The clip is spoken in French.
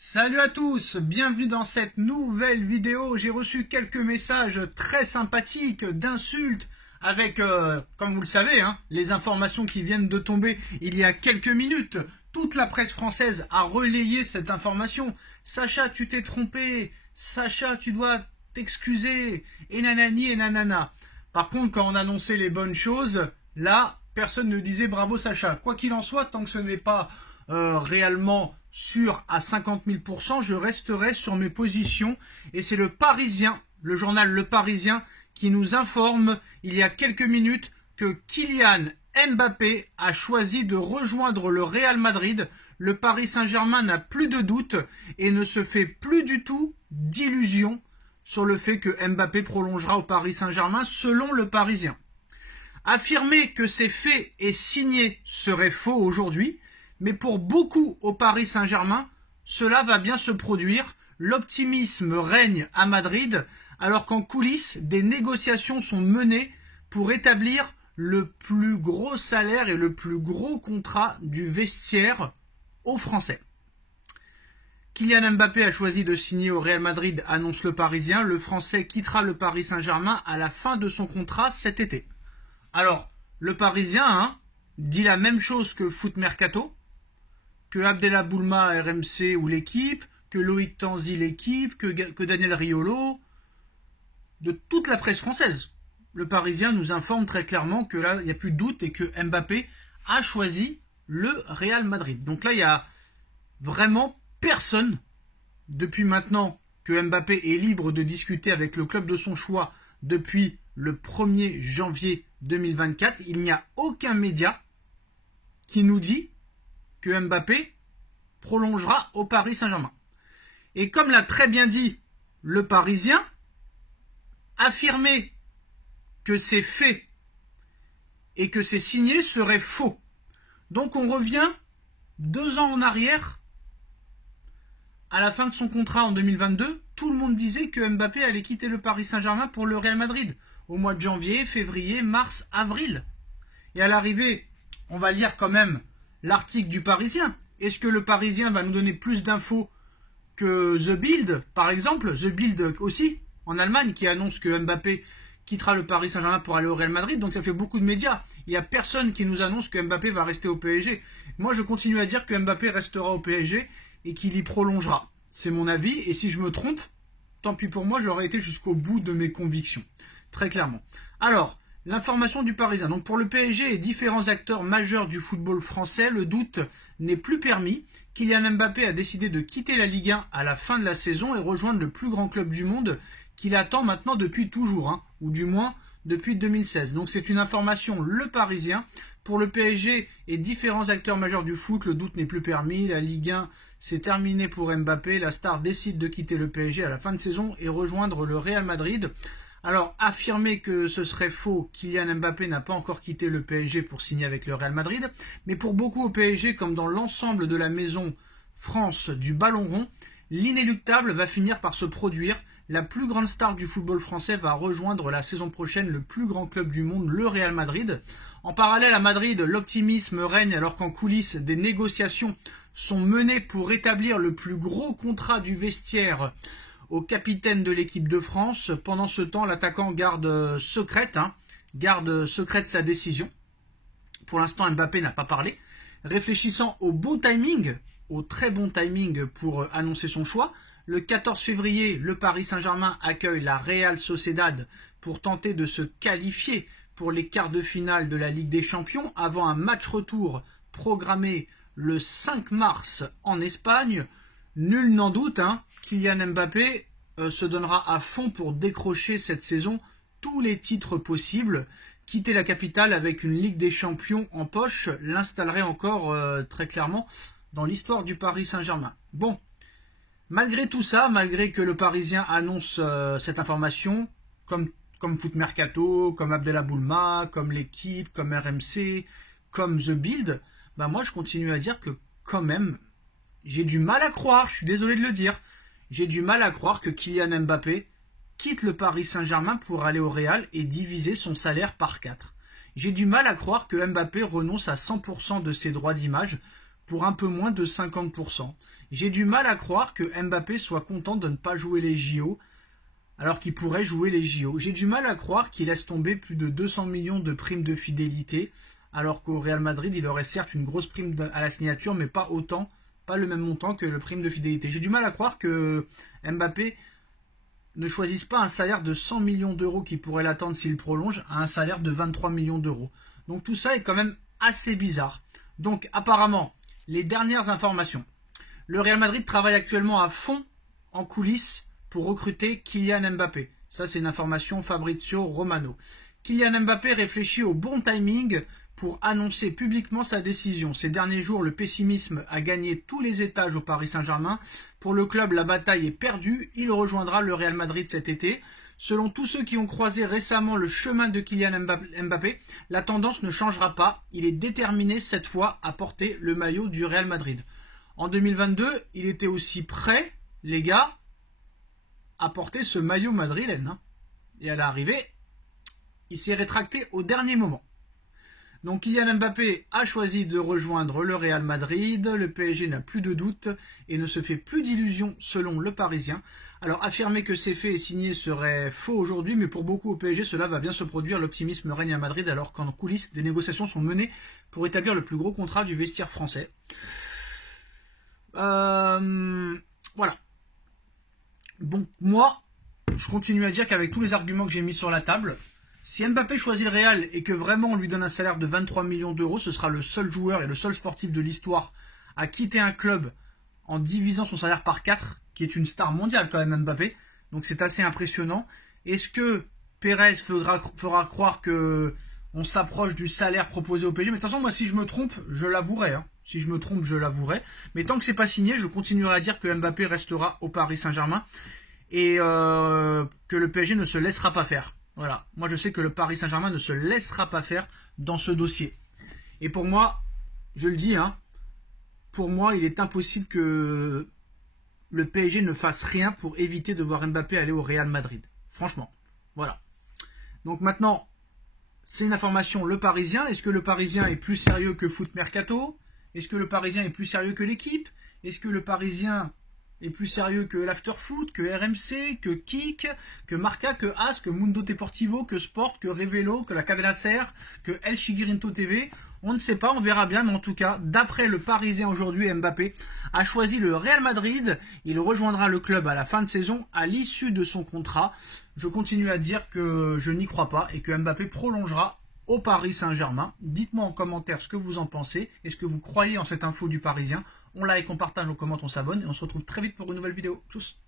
Salut à tous, bienvenue dans cette nouvelle vidéo. J'ai reçu quelques messages très sympathiques d'insultes avec, comme vous le savez, les informations qui viennent de tomber il y a quelques minutes. Toute la presse française a relayé cette information. Sacha, tu t'es trompé. Sacha, tu dois t'excuser. Et nanani et nanana. Par contre, quand on annonçait les bonnes choses, là, personne ne disait bravo Sacha. Quoi qu'il en soit, tant que ce n'est pas réellement sûr à 50 000 %, je resterai sur mes positions. Et c'est le Parisien, le journal Le Parisien, qui nous informe il y a quelques minutes que Kylian Mbappé a choisi de rejoindre le Real Madrid. Le Paris Saint-Germain n'a plus de doute et ne se fait plus du tout d'illusions sur le fait que Mbappé prolongera au Paris Saint-Germain, selon Le Parisien. Affirmer que c'est fait et signé serait faux aujourd'hui, mais pour beaucoup au Paris Saint-Germain, cela va bien se produire. L'optimisme règne à Madrid, alors qu'en coulisses, des négociations sont menées pour établir le plus gros salaire et le plus gros contrat du vestiaire aux Français. Kylian Mbappé a choisi de signer au Real Madrid, annonce Le Parisien. Le Français quittera le Paris Saint-Germain à la fin de son contrat cet été. Alors, Le Parisien dit la même chose que Foot Mercato, que Abdellah Boulma RMC ou l'équipe, que Loïc Tanzi l'équipe, que Daniel Riolo, de toute la presse française. Le Parisien nous informe très clairement que là, il n'y a plus de doute et que Mbappé a choisi le Real Madrid. Donc là, il n'y a vraiment personne, depuis maintenant que Mbappé est libre de discuter avec le club de son choix depuis le 1er janvier 2024, il n'y a aucun média qui nous dit que Mbappé prolongera au Paris Saint-Germain. Et comme l'a très bien dit Le Parisien, affirmer que c'est fait et que c'est signé serait faux. Donc on revient 2 ans en arrière. À la fin de son contrat en 2022, tout le monde disait que Mbappé allait quitter le Paris Saint-Germain pour le Real Madrid au mois de janvier, février, mars, avril. Et à l'arrivée, on va lire quand même l'article du Parisien. Est-ce que le Parisien va nous donner plus d'infos que The Bild, par exemple? The Bild aussi, en Allemagne, qui annonce que Mbappé quittera le Paris Saint-Germain pour aller au Real Madrid. Donc ça fait beaucoup de médias. Il n'y a personne qui nous annonce que Mbappé va rester au PSG. Moi, je continue à dire que Mbappé restera au PSG et qu'il y prolongera. C'est mon avis. Et si je me trompe, tant pis pour moi, j'aurais été jusqu'au bout de mes convictions. Très clairement. Alors, l'information du Parisien. Donc pour le PSG et différents acteurs majeurs du football français, le doute n'est plus permis. Kylian Mbappé a décidé de quitter la Ligue 1 à la fin de la saison et rejoindre le plus grand club du monde qu'il attend maintenant depuis toujours, ou du moins depuis 2016. Donc c'est une information Le Parisien. Pour le PSG et différents acteurs majeurs du foot, le doute n'est plus permis. La Ligue 1, c'est terminé pour Mbappé. La star décide de quitter le PSG à la fin de saison et rejoindre le Real Madrid. Alors, affirmer que ce serait faux, Kylian Mbappé n'a pas encore quitté le PSG pour signer avec le Real Madrid. Mais pour beaucoup au PSG, comme dans l'ensemble de la maison France du ballon rond, l'inéluctable va finir par se produire. La plus grande star du football français va rejoindre la saison prochaine le plus grand club du monde, le Real Madrid. En parallèle à Madrid, l'optimisme règne alors qu'en coulisses, des négociations sont menées pour établir le plus gros contrat du vestiaire au capitaine de l'équipe de France. Pendant ce temps, l'attaquant garde secrète sa décision. Pour l'instant, Mbappé n'a pas parlé. Réfléchissant au beau timing, au très bon timing pour annoncer son choix, le 14 février, le Paris Saint-Germain accueille la Real Sociedad pour tenter de se qualifier pour les quarts de finale de la Ligue des Champions avant un match retour programmé le 5 mars en Espagne. Nul n'en doute, Kylian Mbappé se donnera à fond pour décrocher cette saison tous les titres possibles. Quitter la capitale avec une Ligue des Champions en poche l'installerait encore très clairement dans l'histoire du Paris Saint-Germain. Bon, malgré tout ça, malgré que le Parisien annonce cette information, comme Foot Mercato, comme Abdellah Boulma, comme l'équipe, comme RMC, comme The Bild, moi je continue à dire que quand même, j'ai du mal à croire, je suis désolé de le dire, j'ai du mal à croire que Kylian Mbappé quitte le Paris Saint-Germain pour aller au Real et diviser son salaire par 4. J'ai du mal à croire que Mbappé renonce à 100% de ses droits d'image pour un peu moins de 50%. J'ai du mal à croire que Mbappé soit content de ne pas jouer les JO, alors qu'il pourrait jouer les JO. J'ai du mal à croire qu'il laisse tomber plus de 200 millions de primes de fidélité, alors qu'au Real Madrid, il aurait certes une grosse prime à la signature, mais pas autant, pas le même montant que le prime de fidélité. J'ai du mal à croire que Mbappé ne choisisse pas un salaire de 100 millions d'euros qui pourrait l'attendre s'il prolonge, à un salaire de 23 millions d'euros. Donc tout ça est quand même assez bizarre. Donc apparemment, les dernières informations. Le Real Madrid travaille actuellement à fond en coulisses pour recruter Kylian Mbappé. Ça, c'est une information Fabrizio Romano. Kylian Mbappé réfléchit au bon timing pour annoncer publiquement sa décision. Ces derniers jours, le pessimisme a gagné tous les étages au Paris Saint-Germain. Pour le club, la bataille est perdue. Il rejoindra le Real Madrid cet été. Selon tous ceux qui ont croisé récemment le chemin de Kylian Mbappé, la tendance ne changera pas. Il est déterminé cette fois à porter le maillot du Real Madrid. En 2022, il était aussi prêt, les gars, à porter ce maillot madrilène. Et à l'arrivée, il s'est rétracté au dernier moment. Donc Kylian Mbappé a choisi de rejoindre le Real Madrid. Le PSG n'a plus de doute et ne se fait plus d'illusions selon le Parisien. Alors affirmer que c'est fait et signé serait faux aujourd'hui, mais pour beaucoup au PSG, cela va bien se produire. L'optimisme règne à Madrid alors qu'en coulisses, des négociations sont menées pour établir le plus gros contrat du vestiaire français. Voilà. Donc moi, je continue à dire qu'avec tous les arguments que j'ai mis sur la table, si Mbappé choisit le Real et que vraiment on lui donne un salaire de 23 millions d'euros, ce sera le seul joueur et le seul sportif de l'histoire à quitter un club en divisant son salaire par 4, qui est une star mondiale quand même Mbappé. Donc c'est assez impressionnant. Est-ce que Pérez fera croire que on s'approche du salaire proposé au PSG? Mais de toute façon, moi si je me trompe, je l'avouerai. Si je me trompe, je l'avouerai. Mais tant que c'est pas signé, je continuerai à dire que Mbappé restera au Paris Saint-Germain et que le PSG ne se laissera pas faire. Voilà. Moi, je sais que le Paris Saint-Germain ne se laissera pas faire dans ce dossier. Et pour moi, je le dis, pour moi, il est impossible que le PSG ne fasse rien pour éviter de voir Mbappé aller au Real Madrid. Franchement. Voilà. Donc maintenant, c'est une information, le Parisien. Est-ce que le Parisien est plus sérieux que Foot Mercato? Est-ce que le Parisien est plus sérieux que l'équipe? Est-ce que le Parisien est plus sérieux que l'Afterfoot, que RMC, que Kik, que Marca, que As, que Mundo Deportivo, que Sport, que Revelo, que la Cadena Ser, que El Chiguirinto TV? On ne sait pas, on verra bien, mais en tout cas, d'après le Parisien aujourd'hui, Mbappé a choisi le Real Madrid. Il rejoindra le club à la fin de saison, à l'issue de son contrat. Je continue à dire que je n'y crois pas et que Mbappé prolongera au Paris Saint-Germain. Dites-moi en commentaire ce que vous en pensez. Est-ce que vous croyez en cette info du Parisien? On like, on partage, on commente, on s'abonne et on se retrouve très vite pour une nouvelle vidéo. Tchuss!